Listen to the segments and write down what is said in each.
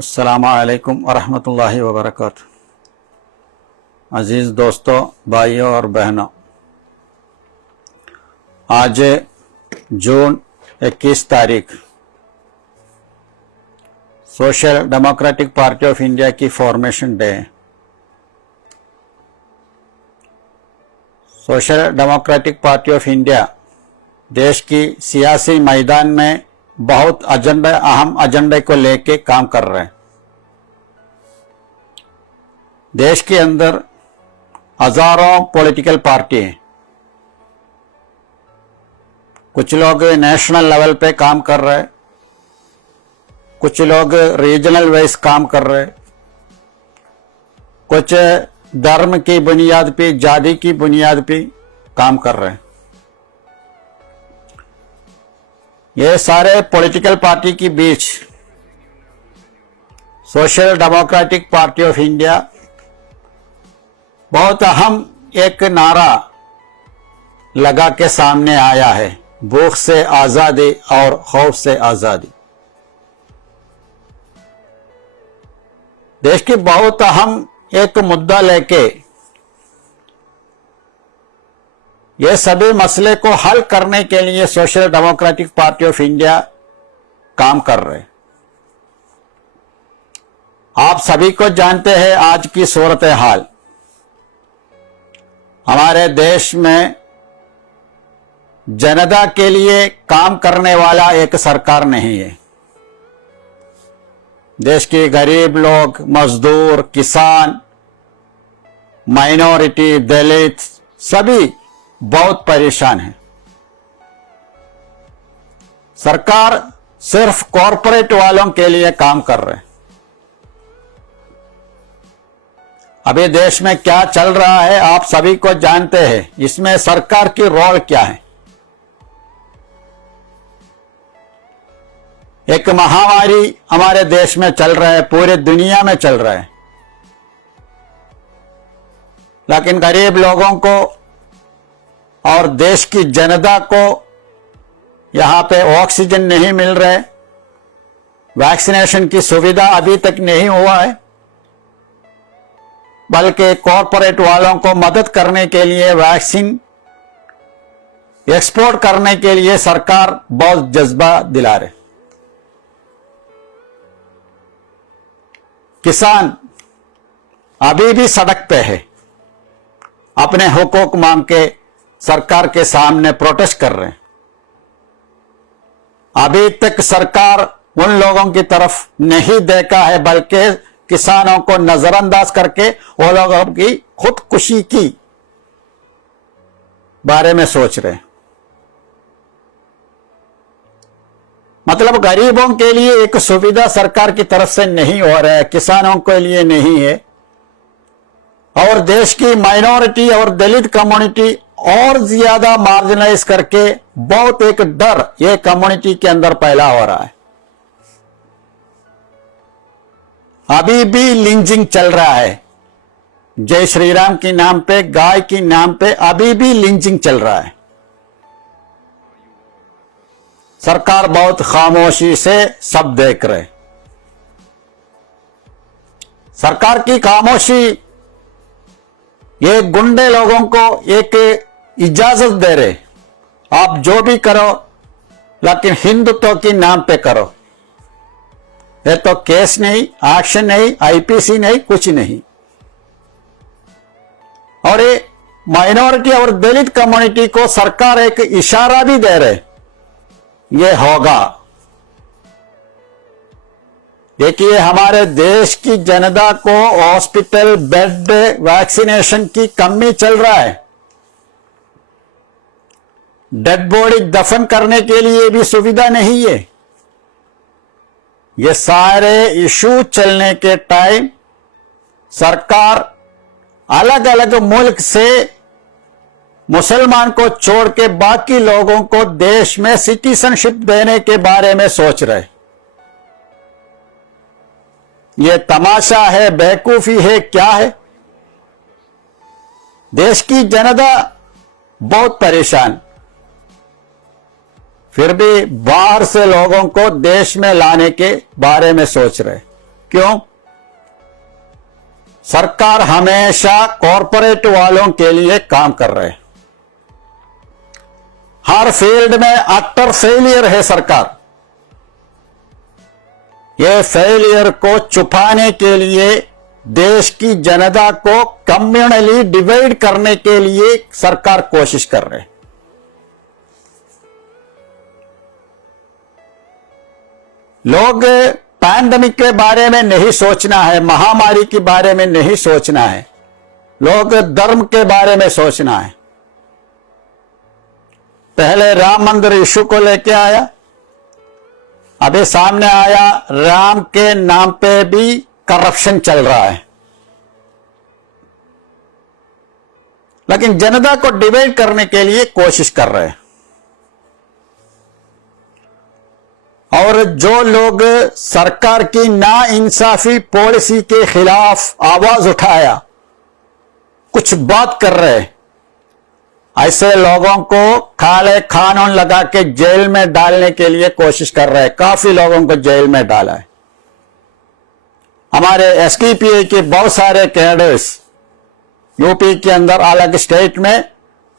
अस्सलामु अलैकुम वरहमतुल्लाहि वबरकातुहू। अज़ीज़ दोस्तों, भाइयों और बहनों, आज जून 21 तारीख social democratic party of India की फॉर्मेशन डे है। Social democratic party of India देश की सियासी मैदान में बहुत अहम एजेंडे को लेके काम कर रहे हैं। देश के अंदर हजारों पॉलिटिकल पार्टी हैं। कुछ लोग नेशनल लेवल पे काम कर रहे हैं, कुछ लोग रीजनल वाइज काम कर रहे हैं, कुछ धर्म की बुनियाद पे, जाति की बुनियाद पे काम कर रहे हैं। ये सारे पॉलिटिकल पार्टी के बीच social democratic party of India बहुत अहम एक नारा लगा के सामने आया है, भूख से आजादी और खौफ से आजादी। देश की बहुत अहम एक मुद्दा लेके ये सभी मसले को हल करने के लिए social democratic party of India काम कर रहे हैं। आप सभी को जानते हैं आज की सूरत हाल। हमारे देश में जनता के लिए काम करने वाला एक सरकार नहीं है। देश के गरीब लोग, मजदूर, किसान, माइनॉरिटी, दलित सभी बहुत परेशान है। सरकार सिर्फ कॉरपोरेट वालों के लिए काम कर रहे हैं। अभी देश में क्या चल रहा है आप सभी को जानते हैं। इसमें सरकार की रोल क्या है। एक महामारी हमारे देश में चल रहा है, पूरे दुनिया में चल रहा है, लेकिन गरीब लोगों को और देश की जनता को यहां पे ऑक्सीजन नहीं मिल रहा है, वैक्सीनेशन की सुविधा अभी तक नहीं हुआ है, बल्कि कॉरपोरेट वालों को मदद करने के लिए वैक्सीन एक्सपोर्ट करने के लिए सरकार बहुत जज्बा दिला रहे। किसान अभी भी सड़क पे है, अपने हुकूक मांग के सरकार के सामने प्रोटेस्ट कर रहे हैं। अभी तक सरकार उन लोगों की तरफ नहीं देखा है, बल्कि किसानों को नजरअंदाज करके वो लोगों की खुदकुशी की बारे में सोच रहे हैं। मतलब गरीबों के लिए एक सुविधा सरकार की तरफ से नहीं हो रहा है, किसानों के लिए नहीं है, और देश की माइनॉरिटी और दलित कम्युनिटी और ज्यादा मार्जिनलाइज करके बहुत एक डर ये कम्युनिटी के अंदर पैदा हो रहा है। अभी भी लिंचिंग चल रहा है। जय श्री राम के नाम पे, गाय के नाम पे अभी भी लिंचिंग चल रहा है। सरकार बहुत खामोशी से सब देख रहे। सरकार की खामोशी ये गुंडे लोगों को एक इजाजत दे रहे, आप जो भी करो लेकिन हिंदुत्व के नाम पे करो। ये तो केस नहीं, एक्शन नहीं, आईपीसी नहीं, कुछ नहीं। और ये माइनॉरिटी और दलित कम्युनिटी को सरकार एक इशारा भी दे रहे, ये होगा। देखिए, हमारे देश की जनता को हॉस्पिटल बेड, वैक्सीनेशन की कमी चल रहा है। डेड बॉडी दफन करने के लिए भी सुविधा नहीं है। ये सारे इशू चलने के टाइम सरकार अलग अलग मुल्क से मुसलमान को छोड़ के बाकी लोगों को देश में सिटीजनशिप देने के बारे में सोच रहे। ये तमाशा है, बेवकूफी है, क्या है। देश की जनता बहुत परेशान, फिर भी बाहर से लोगों को देश में लाने के बारे में सोच रहे। क्यों? सरकार हमेशा कॉरपोरेट वालों के लिए काम कर रहे हैं। हर फील्ड में अटर फेलियर है सरकार। ये फेलियर को छुपाने के लिए देश की जनता को कम्युनली डिवाइड करने के लिए सरकार कोशिश कर रहे है। लोग पैंडेमिक के बारे में नहीं सोचना है, महामारी के बारे में नहीं सोचना है, लोग धर्म के बारे में सोचना है। पहले राम मंदिर इशू को लेके आया, अभी सामने आया राम के नाम पे भी करप्शन चल रहा है। लेकिन जनता को डिवाइड करने के लिए कोशिश कर रहे हैं। और जो लोग सरकार की नाइंसाफी पॉलिसी के खिलाफ आवाज उठाया, कुछ बात कर रहे हैं, ऐसे लोगों को काले कानून लगा के जेल में डालने के लिए कोशिश कर रहे हैं। काफी लोगों को जेल में डाला है। हमारे एसडीपीआई के बहुत सारे कैडर्स यूपी के अंदर अलग स्टेट में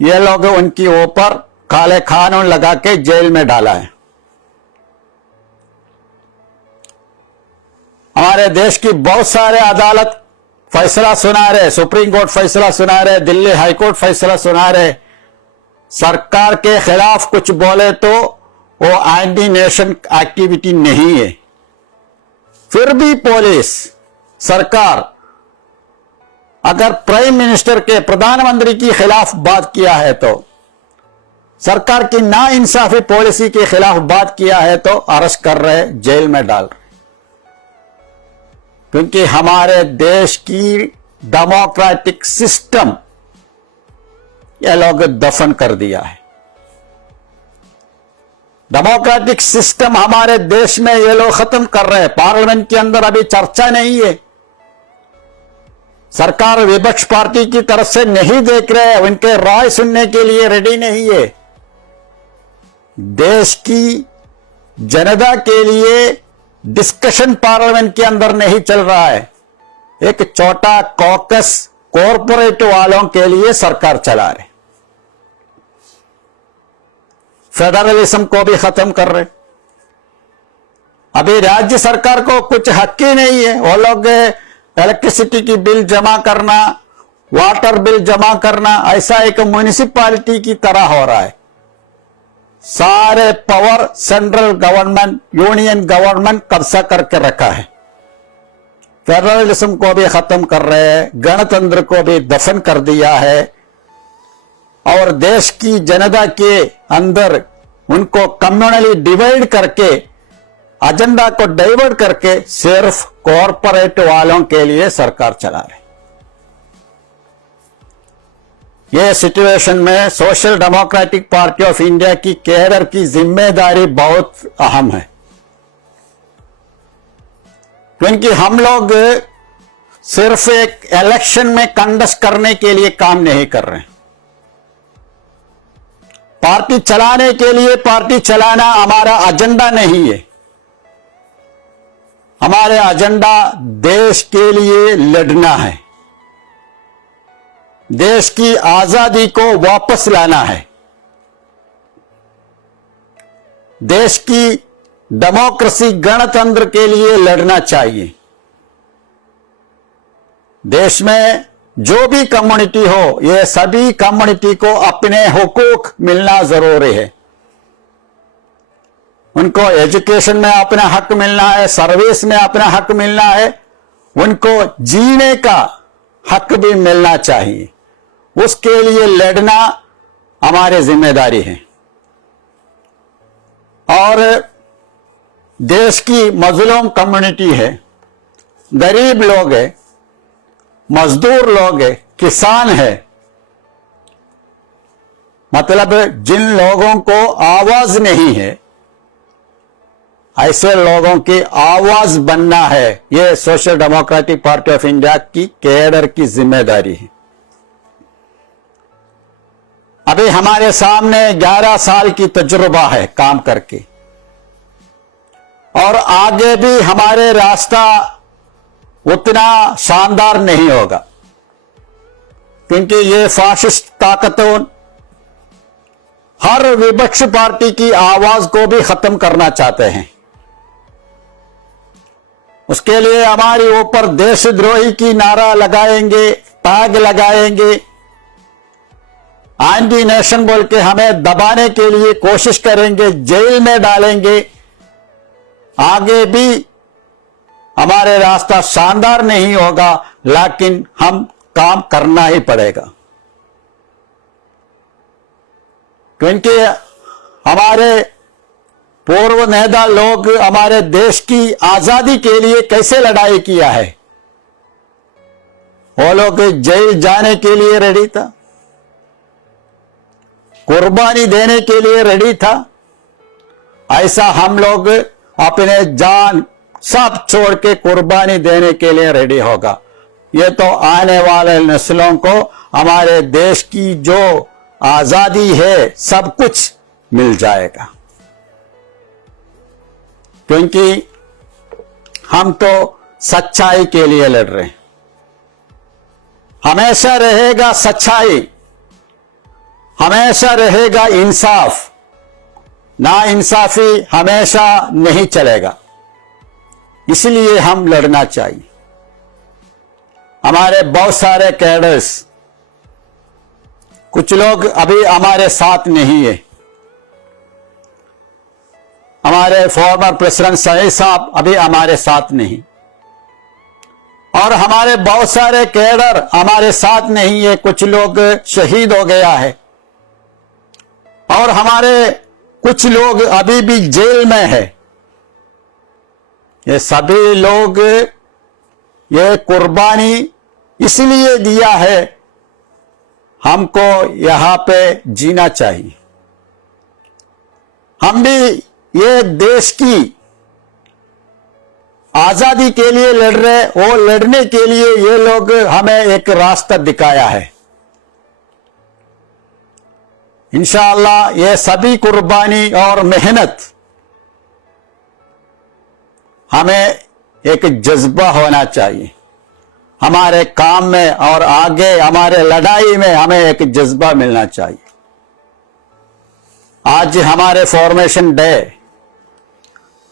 ये लोग उनके ऊपर काले कानून लगा के जेल में डाला है। हमारे देश की बहुत सारे अदालत फैसला सुना रहे, सुप्रीम कोर्ट फैसला सुना रहे, दिल्ली हाई कोर्ट फैसला सुना रहे। सरकार के खिलाफ कुछ बोले तो वो एंटी नेशन एक्टिविटी नहीं है। फिर भी पुलिस सरकार अगर प्राइम मिनिस्टर के प्रधानमंत्री के खिलाफ बात किया है तो, सरकार की नाइंसाफी पॉलिसी के खिलाफ बात किया है तो अरेस्ट कर रहे, जेल में डाल रहे। क्योंकि हमारे देश की डेमोक्रेटिक सिस्टम ये लोग दफन कर दिया है। डेमोक्रेटिक सिस्टम हमारे देश में ये लोग खत्म कर रहे हैं। पार्लियामेंट के अंदर अभी चर्चा नहीं है। सरकार विपक्ष पार्टी की तरफ से नहीं देख रहे हैं, उनके राय सुनने के लिए रेडी नहीं है। देश की जनता के लिए डिस्कशन पार्लियामेंट के अंदर नहीं चल रहा है। एक छोटा कॉकस कॉरपोरेट वालों के लिए सरकार चला रहे। फेडरलिज्म को भी खत्म कर रहे। अभी राज्य सरकार को कुछ हक ही नहीं है। वो लोग इलेक्ट्रिसिटी की बिल जमा करना, वाटर बिल जमा करना, ऐसा एक म्युनिसिपैलिटी की तरह हो रहा है। सारे power central government, union government कब्जा करके रखा है। फेडरलिज्म को भी खत्म कर रहे हैं, गणतंत्र को भी दफन कर दिया है और देश की जनता के अंदर उनको कम्युनली डिवाइड करके, एजेंडा को डाइवर्ट करके सिर्फ कॉरपोरेट वालों के लिए सरकार चला रही। यह सिचुएशन में social democratic party of India की कैडर की जिम्मेदारी बहुत अहम है। क्योंकि हम लोग सिर्फ एक इलेक्शन में कंडक्ट करने के लिए काम नहीं कर रहे हैं। पार्टी चलाने के लिए पार्टी चलाना हमारा एजेंडा नहीं है। हमारा एजेंडा देश के लिए लड़ना है, देश की आजादी को वापस लाना है, देश की डेमोक्रेसी गणतंत्र के लिए लड़ना चाहिए। देश में जो भी कम्युनिटी हो, ये सभी कम्युनिटी को अपने हुकूक मिलना जरूरी है। उनको एजुकेशन में अपना हक मिलना है, सर्विस में अपना हक मिलना है, उनको जीने का हक भी मिलना चाहिए। उसके लिए लड़ना हमारी जिम्मेदारी है। और देश की मजलूम कम्युनिटी है, गरीब लोग है, मजदूर लोग है, किसान है, मतलब जिन लोगों को आवाज नहीं है, ऐसे लोगों की आवाज बनना है। यह social democratic party of India की कैडर की जिम्मेदारी है। अभी हमारे सामने 11 साल की तजुर्बा है काम करके, और आगे भी हमारे रास्ता उतना शानदार नहीं होगा, क्योंकि ये फाशिस्ट ताकतों हर विपक्ष पार्टी की आवाज को भी खत्म करना चाहते हैं। उसके लिए हमारे ऊपर देशद्रोही की नारा लगाएंगे, टैग लगाएंगे, एंटी नेशन बोल के हमें दबाने के लिए कोशिश करेंगे, जेल में डालेंगे। आगे भी हमारे रास्ता शानदार नहीं होगा, लेकिन हम काम करना ही पड़ेगा, क्योंकि हमारे पूर्व नेता लोग हमारे देश की आजादी के लिए कैसे लड़ाई किया है। वो लोग जेल जाने के लिए रेडी था, कुर्बानी देने के लिए रेडी था। ऐसा हम लोग अपने जान सब छोड़ के कुर्बानी देने के लिए रेडी होगा। ये तो आने वाले नस्लों को हमारे देश की जो आजादी है सब कुछ मिल जाएगा, क्योंकि हम तो सच्चाई के लिए लड़ रहे हैं। हमेशा रहेगा सच्चाई, हमेशा रहेगा इंसाफ, ना इंसाफी हमेशा नहीं चलेगा। इसलिए हम लड़ना चाहिए। हमारे बहुत सारे कैडर्स, कुछ लोग अभी हमारे साथ नहीं है। हमारे फॉर्मर प्रेसिडेंट सही साहब अभी हमारे साथ नहीं, और हमारे बहुत सारे कैडर हमारे साथ नहीं है। कुछ लोग शहीद हो गया है, और हमारे कुछ लोग अभी भी जेल में है। ये सभी लोग ये कुर्बानी इसलिए दिया है, हमको यहां पे जीना चाहिए। हम भी ये देश की आजादी के लिए लड़ रहे, वो लड़ने के लिए ये लोग हमें एक रास्ता दिखाया है। इंशाअल्लाह ये सभी कुर्बानी और मेहनत हमें एक जज्बा होना चाहिए हमारे काम में, और आगे हमारे लड़ाई में हमें एक जज्बा मिलना चाहिए। आज हमारे फॉर्मेशन डे,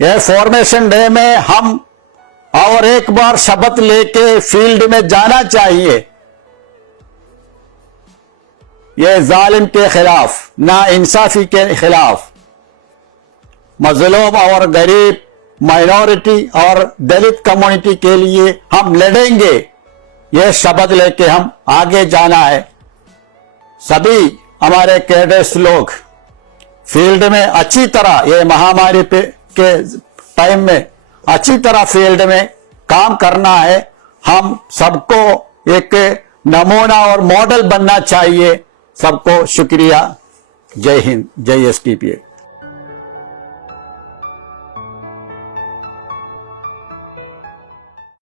ये फॉर्मेशन डे में हम और एक बार शपथ लेके फील्ड में जाना चाहिए। ये जालिम के खिलाफ, ना इंसाफी के खिलाफ, मजलूम और गरीब, माइनॉरिटी और दलित कम्युनिटी के लिए हम लड़ेंगे। ये शपथ लेके हम आगे जाना है। सभी हमारे कैडर्स लोग फील्ड में अच्छी तरह, ये महामारी के टाइम में अच्छी तरह फील्ड में काम करना है। हम सबको एक नमूना और मॉडल बनना चाहिए। सबको शुक्रिया। जय हिंद, जय एसटीपीए।